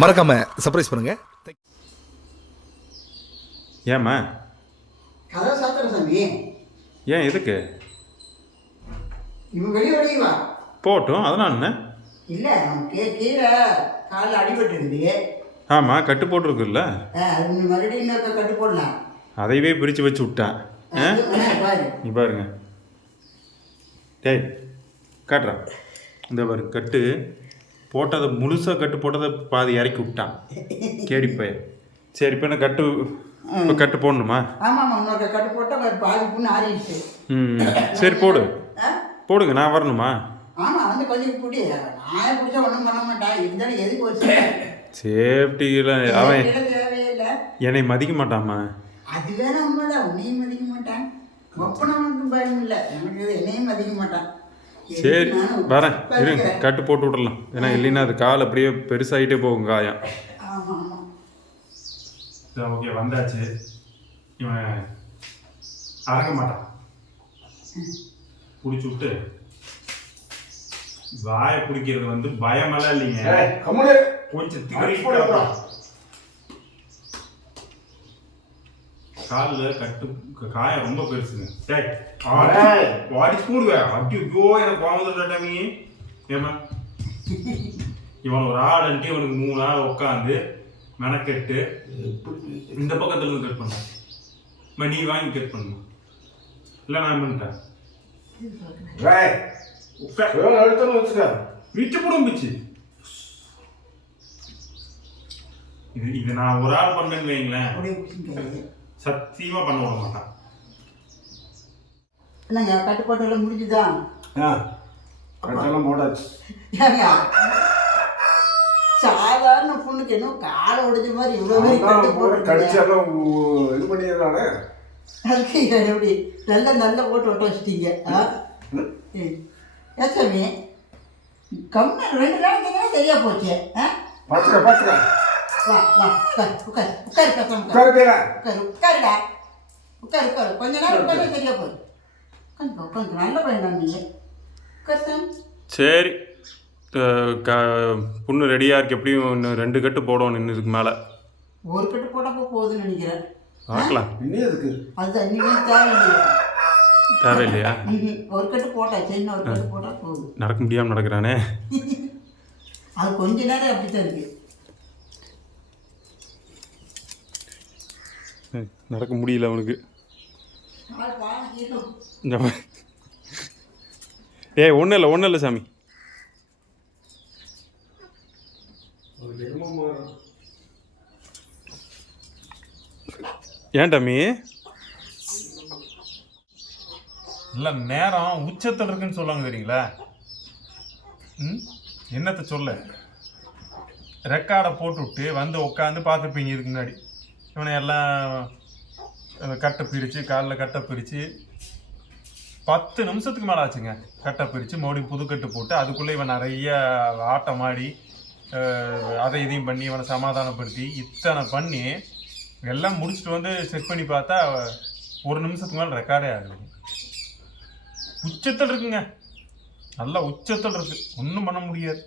மறக்காம சர்ப்ரைஸ் பண்ணுங்க. ஏம்மா? கதை சாத்திர சாமி. ஏன் எதுக்கு? இவன் வெளியே வா போட்டும், அதெல்லாம் என்ன இல்லை. அவனுக்கு கீழே காலில் அடிபட்டு இருக்குது. ஆமாம், கட்டு போட்டிருக்குல்ல. அது மறுபடியும் இன்னொரு கட்டு போடலாம். அதையவே பிரித்து வச்சு விட்டான். பாரு நீ பாருங்க. டேய் காட்டுறான். இந்த பாரு கட்டு போட்டதை முழுசாக கட்டு போட்டதை பாதி இறக்கி விட்டான் கேடிப்பைய. சரி இப்போ என்ன கட்டு இப்போ கட்டு போடணுமா? ஆமாம், இன்னொரு கட்டு போட்டால் பாதி புண்ணு ஆறிடுச்சு. சரி போடு, போடுங்க. நான் வரணுமா? ஆமாம், வந்து கொஞ்சம் பிடி. நான் பிடிச்சா ஒன்றும் பண்ண மாட்டேன். இருந்தாலும் எதுக்கு ஒரு சேஃப்டியில் அவன் தேவையில்லை. என்னை மதிக்க மாட்டாமா? அது வேற உண்மைதான். உன்னையும் மதிக்க மாட்டான். ஒப்பனவனுக்கும் பயம் இல்லை. எனக்கு என்னையும் மதிக்க மாட்டான். சரி வரேன், இருங்க. கட்டு போட்டு விடலாம். ஏன்னா இல்லைன்னா அது கால் அப்படியே பெருசாகிட்டே போகும் காயம். ஆமாம் ஆமாம். ஓகே, வந்தாச்சு. இவன் அறக்க மாட்டான். பிடிச்சி விட்டு வாயை பிடிக்கிறது வந்து பயமெல்லாம் இல்லைங்க. கொஞ்சம் காலில் கட்டு காயம் ரொம்ப பெருசுங்க. வாடிச்சு போடுவேன். ஐயோ எனக்கு கோமதாமி. ஏமா இவன் ஒரு ஆளுன்ட்டு இவனுக்கு 3 நாள் உட்காந்து மெனக்கெட்டு இந்த பக்கத்துல இருந்து கட் பண்ண. நீ வாங்கி கட் பண்ணு. இல்லை நான் பண்ணிட்டேன். மிச்ச போடும் பிச்சு. இது நான் ஒரு ஆள் பண்ணேன்னு வைங்களேன், சத்தியமா பண்ண விட மாட்டான். என்னங்க கட்டு போட்டெல்லாம் முடிஞ்சுதான்? கட்டெல்லாம் போட்டாச்சு. சாதாரண பொண்ணுக்கு என்ன காலை உடைஞ்ச மாதிரி இவ்வளோ கட்டு போட்டு கடிச்சாலும் இது பண்ணிடுறானே. அதுக்கு எப்படி நல்லா போட்டு ஒட்ட வச்சுட்டீங்க. சாமி கம்மியா 2 நாளைக்கு சரியா போச்சு. பார்த்துக்க பார்த்துக்க. வா வா உட்காரு உட்காரு உட்காரு உட்காருடா உட்காரு. கொஞ்ச நேரம் உட்காந்து சரியா போய் உட்காந்து நல்ல பையன் நீங்கள் உட்காரு. சரி, புண்ணு ரெடியாக இருக்கு. எப்படியும் இன்னும் 2 கட்டு போடணும். இன்னும் இதுக்கு மேலே ஒரு கட்டு போட்டப்போ போகுதுன்னு நினைக்கிறேன். பார்க்கலாம். இன்னும் எதுக்கு? அதுதான் இன்னும் தேவையில்லையா? தேவையில்லையா? ஒரு கட்டு போட்டாச்சு, இன்னும் ஒரு கட்டு போட்டால் போகுது. நடக்க முடியாமல் நடக்கிறானே. அது கொஞ்ச நேரம் அப்படித்தான் இருக்கு. நடக்க முடியல அவனுக்கு. ஒன்றும் இல்லை சாமி. ஏன் டாமி? இல்லை நேரம் உச்சத்தில் இருக்குன்னு சொல்லுவாங்க தெரியுங்களா? என்னத்தை சொல்ல, ரெக்கார்டை போட்டு விட்டு வந்து உட்காந்து பார்த்துருப்பீங்க இதுக்கு முன்னாடி. இவனை எல்லாம் கட்டை பிரித்து காலில் கட்டை பிரித்து 10 நிமிஷத்துக்கு மேலே ஆச்சுங்க. கட்டை பிரித்து மறுபடியும் புதுக்கட்டு போட்டு அதுக்குள்ளே இவன் நிறைய ஆட்டம் ஆடி அதை இதையும் பண்ணி இவனை சமாதானப்படுத்தி இத்தனை பண்ணி எல்லாம் முடிச்சுட்டு வந்து செக் பண்ணி பார்த்தா 1 நிமிஷத்துக்கு மேலே ரெக்கார்டே ஆகுது. உச்சத்தில் இருக்குங்க, நல்லா உச்சத்தில் இருக்குது. ஒன்றும் பண்ண முடியாது.